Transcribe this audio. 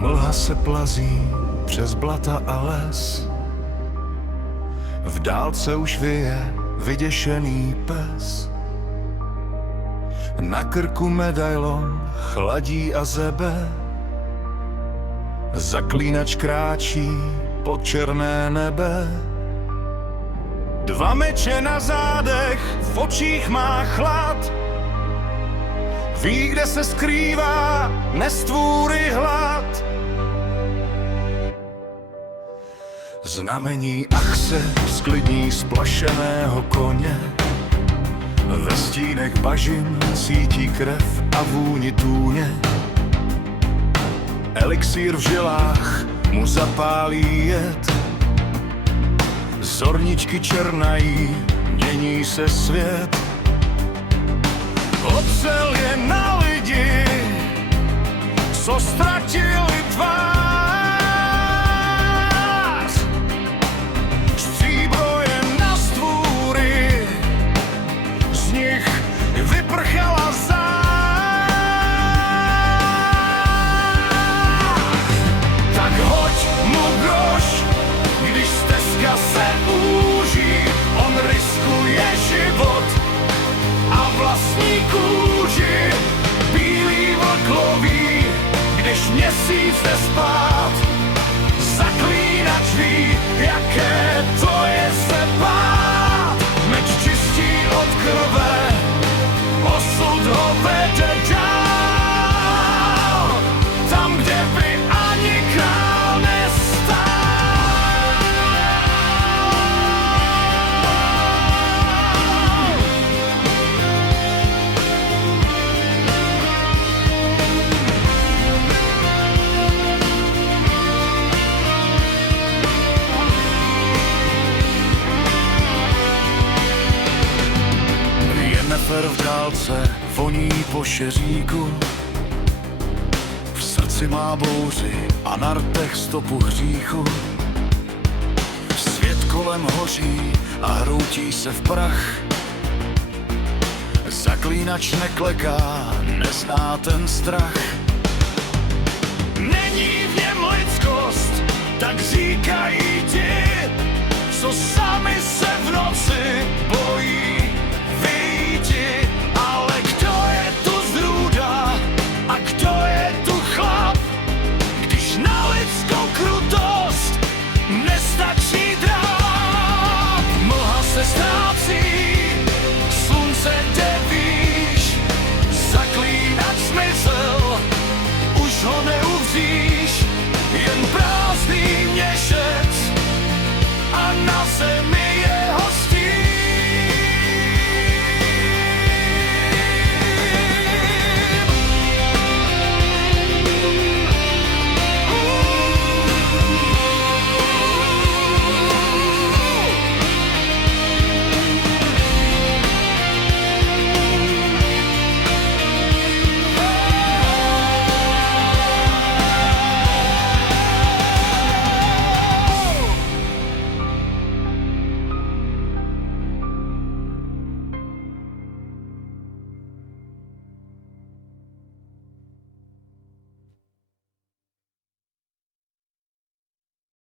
Mlha se plazí přes blata a les. V dálce už vyje vyděšený pes. Na krku medailon chladí a zebe. Zaklínač kráčí pod černé nebe. Dva meče na zádech, v očích má chlad. Ví, kde se skrývá nestvůry hlad. Znamení ach se sklidní splašeného koně. Ve stínech bažin cítí krev a vůni tůně. Elixír v žilách mu zapálí jed. Zorničky černají, mění se svět. Ocel je na lidi, co ztratili tvář. Stříbro je na stvůry, z nich vyprchala zář. Tak hoď mu groš, když stezka se úží. On riskuje život a vlastní kůži. Bílý vlk loví, když měsíc jde spát. Zaklínač ví, jaké to je se bát. Meč čistí od krve, osud ho vede dál. Tam, kde by ani král nestál. Nefer v dálce voní po šeříku. V srdci má bouři a na rtech stopu hříchu. Svět kolem hoří a hroutí se v prach. Zaklínač nekleká, nezná ten strach. Není v něm lidskost, tak říkají ti, co sami se